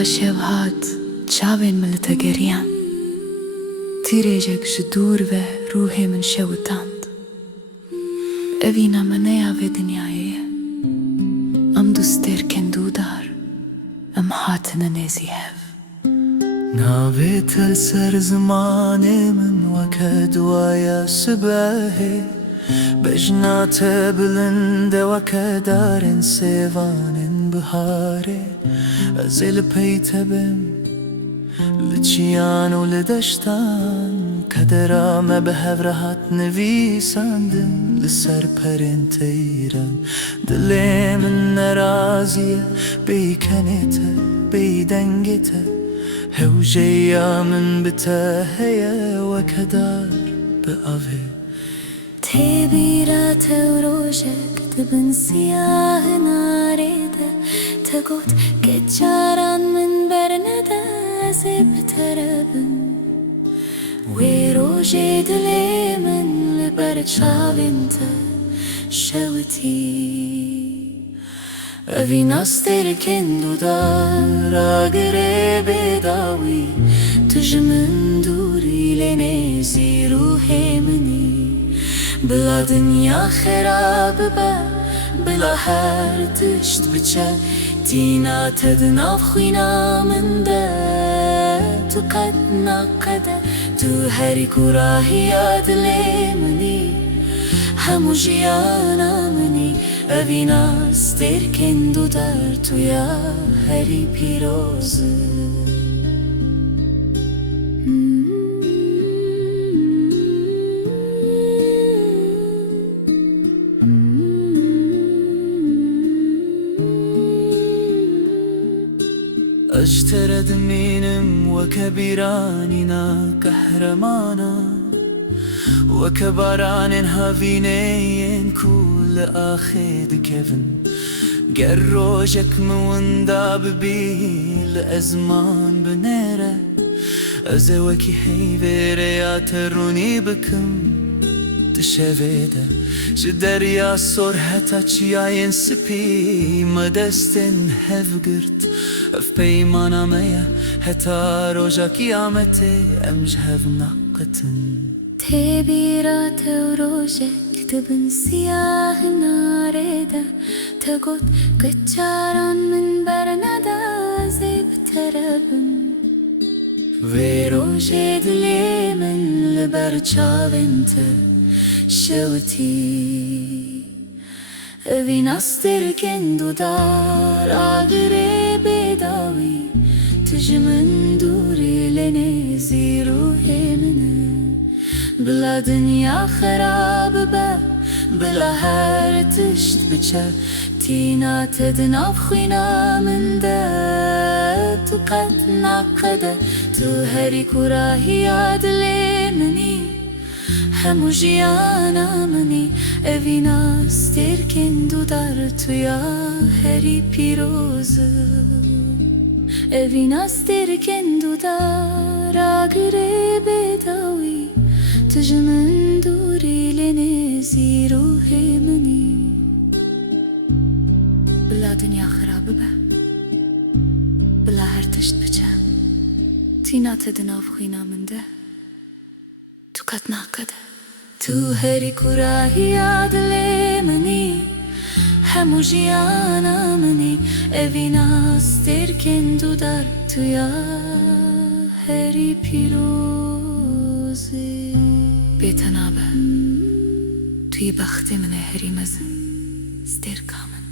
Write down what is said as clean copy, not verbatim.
Ava şevhat çavên min li te geriyan, tîrêjek ji dûr ve ruhê min şewitand. Evîna me neya vê dinyayê ye, em du stêrkên dûdar, em hatine nêzî hev. Navê te ser zimanê min weke duaya sibehê, bejna te bilind e weke darên sêvanên biharê. Ez ê li pey te bim, li çiyan û li deştan, kedera me bi hev rehat nivîsandim li ser perên teyran. Dilê min nerazî ye bêyî kenê te, bêyî dengê te, hewceya min bi te heye weke dar bi avê. Têbîra te û rojek dibin siyahên arê de, te got keçaran min bernede, ez ê bi te re bim. Wê rojê dilê min li ber çavên te şewitî. Evîna stêrkên dûdar agirê bêdawî, tu ji min dûrî lê nêzî ruhê minî. Bila dinya xerab bibe, bila her tişt biçe, tîna te di nav xwîna min de. Tu qet naqede, tu herî ku rahiya dilê minî, hemû jiyana minî. Evîna stêrkên dûdar, tu ya herî pîroz. Ez ji te re dimînim weke bîranîna qehremanî, weke baranên havîneyên ku li axê dikevin. Ger rojek min winda bibî li ezman binêre, ez ê wekî heyvê rêya te rûnî bikim di şevê de. Ji derya sor heta çiyayên spî, me destên hev girt, ev peymana me ye heta roja kıyametê, em ji hev naqetin. Têbîra te û rojek dibin siyahên arê de, te got keçaran min bernede, ez ê bi te re bim. Wê rojê dilê min li ber çavên te şewitî. Evîna stêrkên dûdar agirê bêdawî, tu ji min dûrî lê nêzî ruhê minî. Bila dinya xerab bibe, bila her tişt biçe, tîna te di nav xwîna min de. Tu qet naqede, tu herî ku rahiya dilê minî, hemû jiyana minî. Evîna stêrkên dûdar, tu ya herî pîroz. Evîna stêrkên dûdar agirê bêdawî, tu ji min dûrî lê nêzî ruhê minî. Bila dinya xerab bibe, bila her tişt biçe, tîna te di nav xwîna min de. Tu qet naqede, tu herî ku rahiya dilê minî, hemû jiyana minî. Evîna stêrkên dûdar, tu ya herî pîroz. Bêtenabe, tu yê bextê min e herî mezin stêrka min.